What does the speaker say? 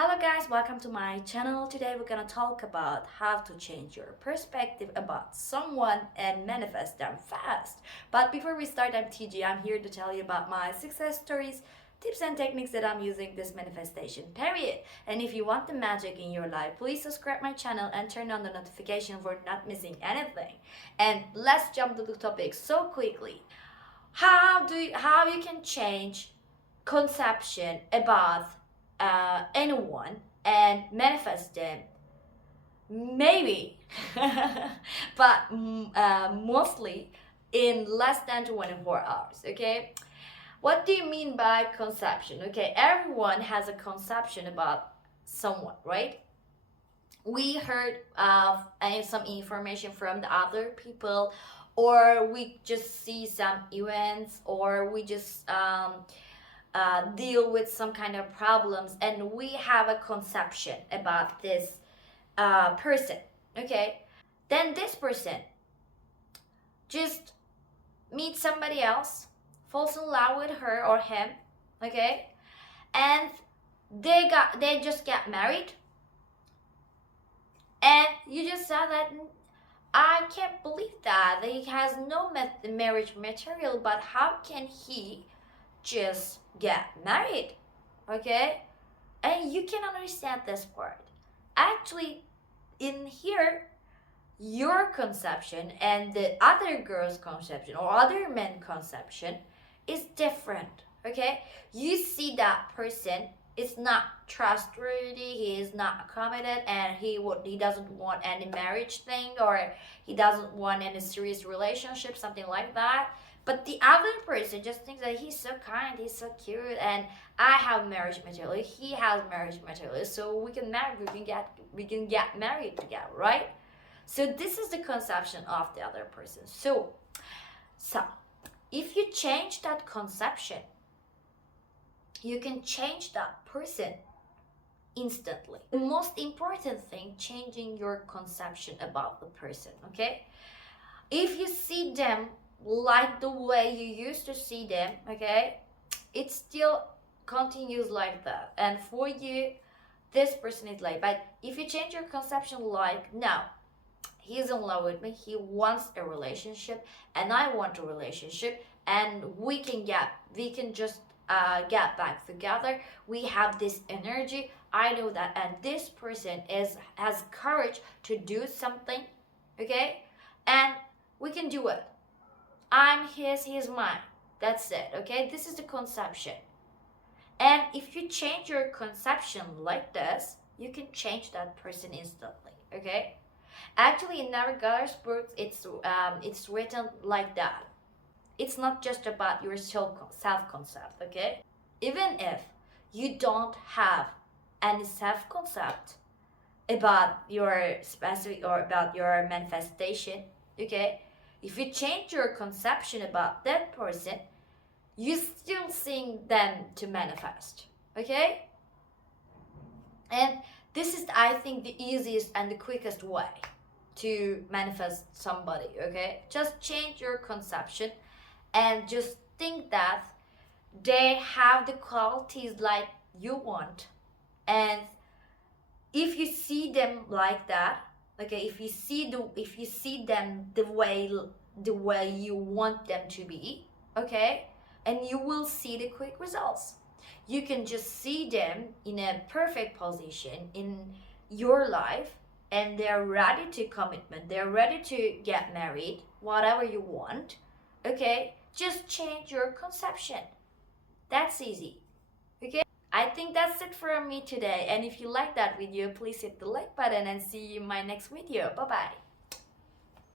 Hello guys, welcome to my channel. Today we're gonna talk about how to change your perspective about someone and manifest them fast. But before we start, I'm TG. I'm here to tell you about my success stories, tips and techniques that I'm using this manifestation period. And if you want the magic in your life, please subscribe my channel and turn on the notification for not missing anything. And let's jump to the topic so quickly. How you can change conception about anyone and manifest them, maybe but mostly in less than 24 hours. Okay, what do you mean by conception? Okay, everyone has a conception about someone, right? We heard some information from the other people, or we just see some events, or we just deal with some kind of problems, and we have a conception about this person. Okay, then this person just meets somebody else, falls in love with her or him. Okay, and they just get married, and you just saw that. I can't believe that he has no marriage material, but how can he just get married? Okay, and you can understand this part. Actually, in here, your conception and the other girl's conception or other men's conception is different. Okay, you see that person is not trustworthy, he is not committed, and he doesn't want any marriage thing, or he doesn't want any serious relationship, something like that. But the other person just thinks that he's so kind, he's so cute, and I have marriage material, he has marriage material, so we can marry, we can get married together, right? So this is the conception of the other person. So if you change that conception, you can change that person instantly. The most important thing, changing your conception about the person. Okay, if you see them like the way you used to see them, okay, it still continues like that, and for you this person is like. But if you change your conception, like, now he's in love with me, he wants a relationship, and I want a relationship, and we can just get back together, we have this energy, I know that, and this person has courage to do something. Okay, and we can do it. I'm his, he's mine. That's it. Okay, this is the conception. And if you change your conception like this, you can change that person instantly. Okay, actually in Neville Goddard's book, it's written like that. It's not just about your self-concept. Okay, even if you don't have any self-concept about your specific or about your manifestation, okay, if you change your conception about that person, you still seeing them to manifest. Okay, and this is, I think, the easiest and the quickest way to manifest somebody. Okay, just change your conception and just think that they have the qualities like you want. And if you see them like that, okay, if you see them the way you want them to be, okay, and you will see the quick results. You can just see them in a perfect position in your life, and they're ready to commitment, they're ready to get married, whatever you want. Okay, just change your conception. That's easy. Okay, I think that's it for me today, and if you like that video, please hit the like button and see you in my next video. Bye bye.